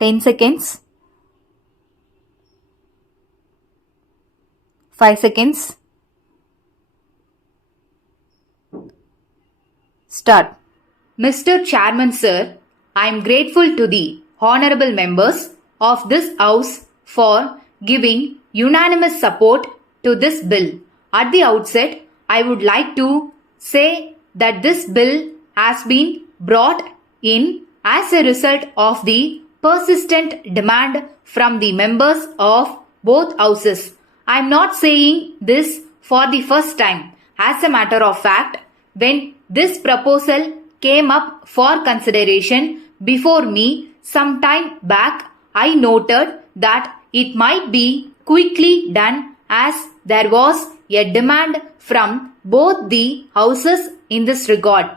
10 seconds. 5 seconds. Start. Mr. Chairman Sir, I am grateful to the honorable members of this House for giving unanimous support to this bill. At the outset, I would like to say that this bill has been brought in as a result of the persistent demand from the members of both houses. I am not saying this for the first time. As a matter of fact, when this proposal came up for consideration before me some time back, I noted that it might be quickly done as there was a demand from both the houses in this regard.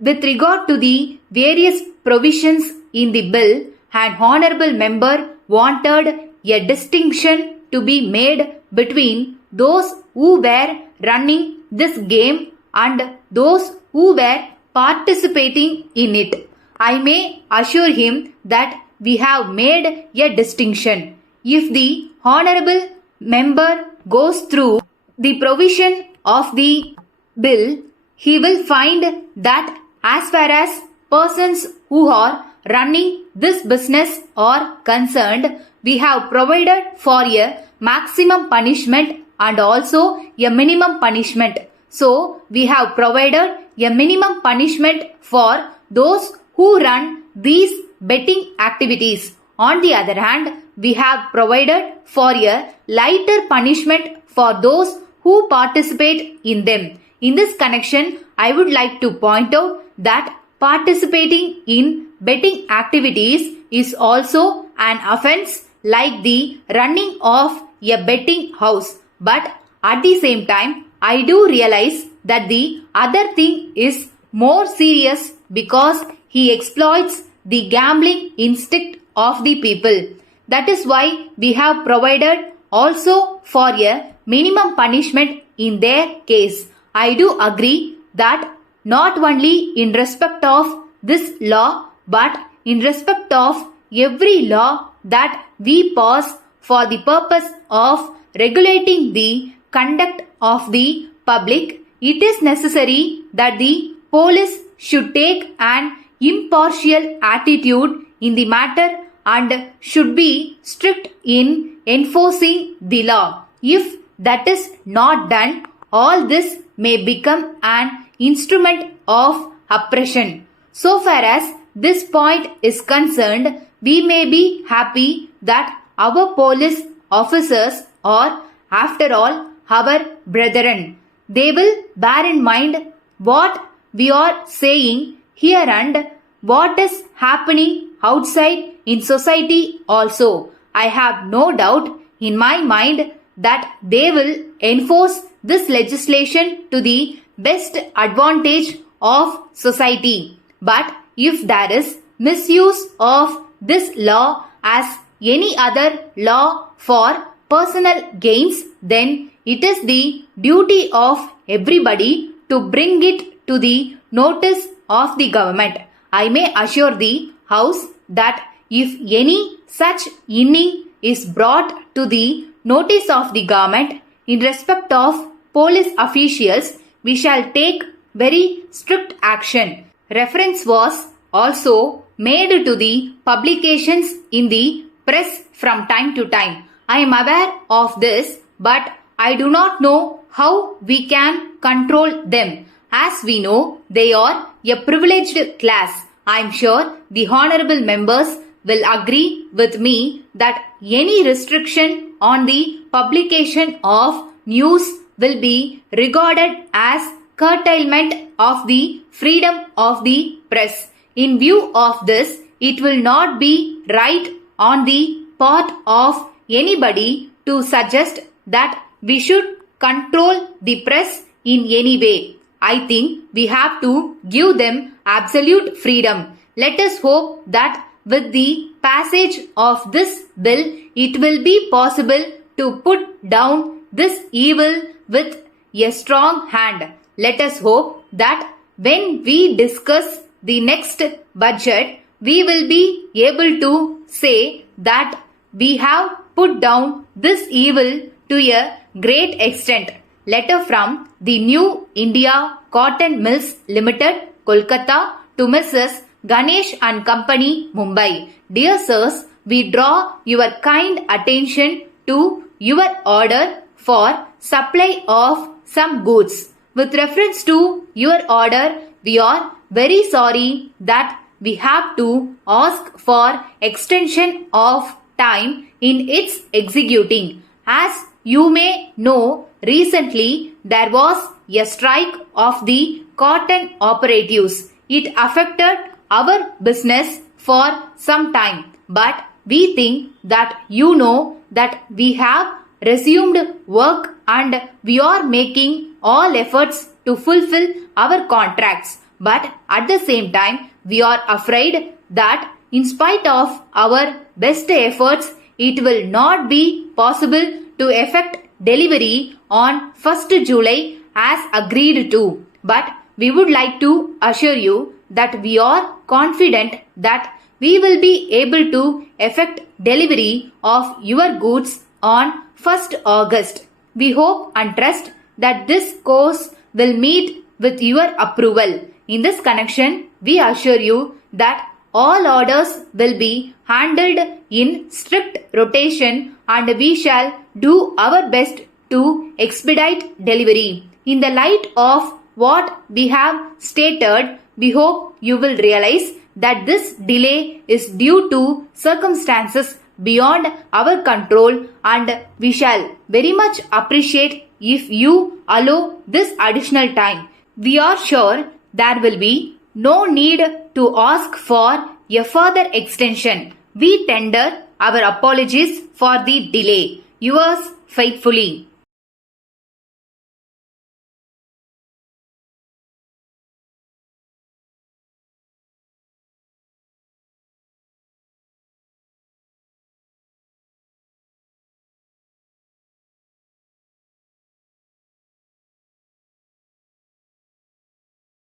With regard to the various provisions in the bill, an honorable member wanted a distinction to be made between those who were running this game and those who were participating in it. I may assure him that we have made a distinction. If the honorable member goes through the provision of the bill, he will find that as far as persons who are running this business are concerned, we have provided for a maximum punishment and also a minimum punishment. So, we have provided a minimum punishment for those who run these betting activities. On the other hand, we have provided for a lighter punishment for those who participate in them. In this connection, I would like to point out that participating in betting activities is also an offence like the running of a betting house. But at the same time, I do realize that the other thing is more serious because he exploits the gambling instinct of the people. That is why we have provided also for a minimum punishment in their case. I do agree that not only in respect of this law but in respect of every law that we pass for the purpose of regulating the conduct of the public, it is necessary that the police should take an impartial attitude in the matter and should be strict in enforcing the law. If that is not done, all this may become an instrument of oppression. So far as this point is concerned, we may be happy that our police officers are, after all, our brethren. They will bear in mind what we are saying here and what is happening outside in society also. I have no doubt in my mind that they will enforce this legislation to the best advantage of society. But if there is misuse of this law as any other law for personal gains, then it is the duty of everybody to bring it to the notice of the government. I may assure the House that if any such inning is brought to the notice of the government in respect of police officials, we shall take very strict action. Reference was also made to the publications in the press from time to time. I am aware of this, but I do not know how we can control them. As we know, they are a privileged class. I am sure the honorable members will agree with me that any restriction on the publication of news will be regarded as curtailment of the freedom of the press. In view of this, it will not be right on the part of anybody to suggest that we should control the press in any way. I think we have to give them absolute freedom. Let us hope that with the passage of this bill, it will be possible to put down this evil with a strong hand. Let us hope that when we discuss the next budget, we will be able to say that we have put down this evil to a great extent. Letter from the New India Cotton Mills Limited, Kolkata to Mrs. Ganesh and Company, Mumbai. Dear sirs, we draw your kind attention to your order for supply of some goods. With reference to your order, we are very sorry that we have to ask for extension of time in its executing. As you may know, recently there was a strike of the cotton operatives. It affected our business for some time, but we think that you know that we have resumed work and we are making all efforts to fulfill our contracts. But at the same time, we are afraid that in spite of our best efforts, it will not be possible to effect delivery on 1st July as agreed to. But we would like to assure you that we are confident that we will be able to effect delivery of your goods on 1st August. We hope and trust that this course will meet with your approval. In this connection, we assure you that all orders will be handled in strict rotation and we shall do our best to expedite delivery. In the light of what we have stated, we hope you will realize that this delay is due to circumstances beyond our control and we shall very much appreciate if you allow this additional time. We are sure there will be no need to ask for a further extension. We tender our apologies for the delay. Yours faithfully.